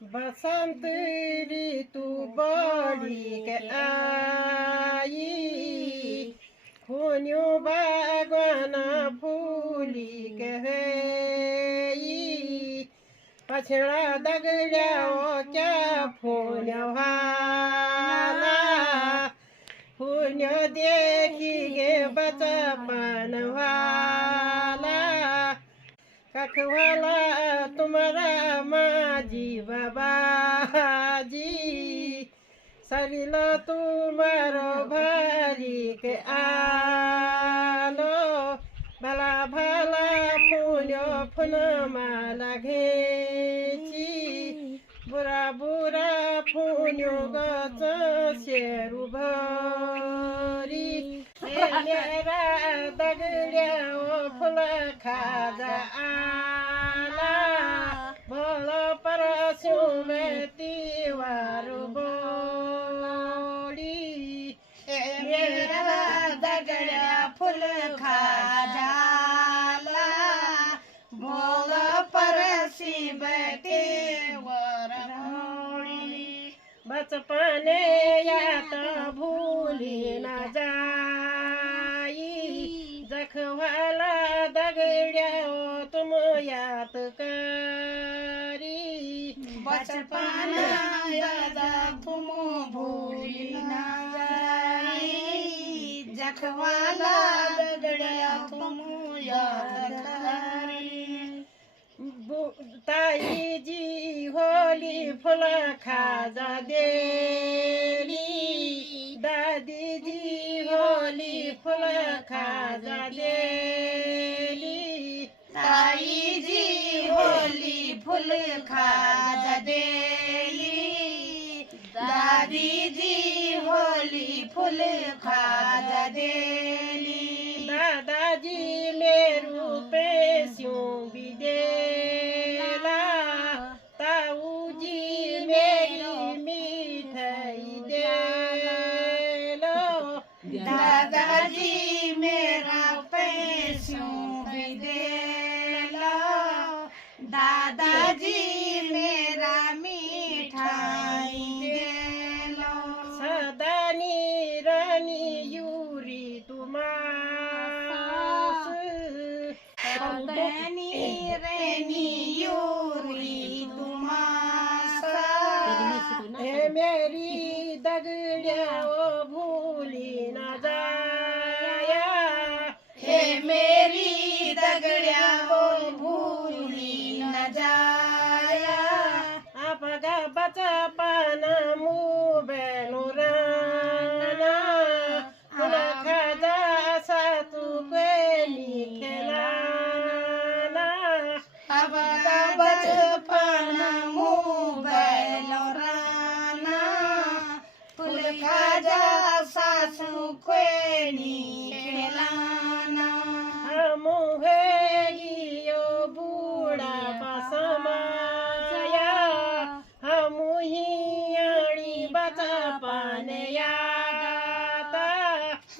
बसंत ऋतु बड़ी के आई, खुन्यु बागवान फूली के है। पछड़ा दगड़िया क्या फून्यो हाला, फून्यो देखी गे बचपन वाला। कखवाला तुम्हारा माजी बाबाजी, सरिलो तुम्हारो भारी के आलो। भला भला फूल्यो फुन माला घेची, बुरा बुरा फूल्यो गच शेरु भरी। मेरा दगड़िया फूल खाजा आला, बोलो परसु में तिवारु बोली। मेरा दगड़िया फूल खाजा आला, बोलो परसी बेटी वरमोड़ी। बचपने याद भूली न जाई, जखवाला दगड़िया तुम याद करी। बचपन याद तुम भूली न जाई, जखवाला दगड़िया तुम याद करी। ताई जी होली फूल खाजा देली, दादी जी होली फूल खाजा देली। ताई जी होली फूल खाजा देली, दादी जी होली फूल खाजा देली। दादाजी मेरू पेस्यों भी देला, ताऊ जी मेरी मिठाई देलो। दादाजी मेरा पैसों भी देला, दादाजी मेरा मिठाई देलो। सदानी रानी यूरी तुमास, सदानी रानी यूरी तुमासा। हे मेरी दगड़िया वो भूली न जाया, हे मेरी दगड़िया वो भूली न जाया। आपका बचपन मुँह बेनुराना, फूल खाजा सातु पेली खेलाना। अब का बचपन मोबाइल राना, फूल खाजा सासू खेनी खेलाना। मुहे गियो बूढ़ा पसमाया, हमुहियाणी बचपन यादा।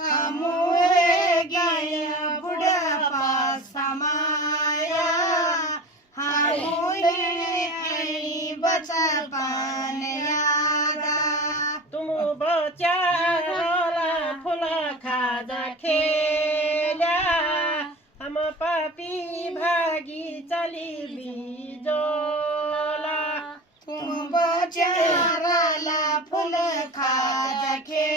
हमुए गया बुढ़ापा समाया, हमुए बचपन यादा। तुम बचाला फूल खाजा खेला, हम पापी भागी चली बीजोला। तुम बचाराला फूल खाजा खेला,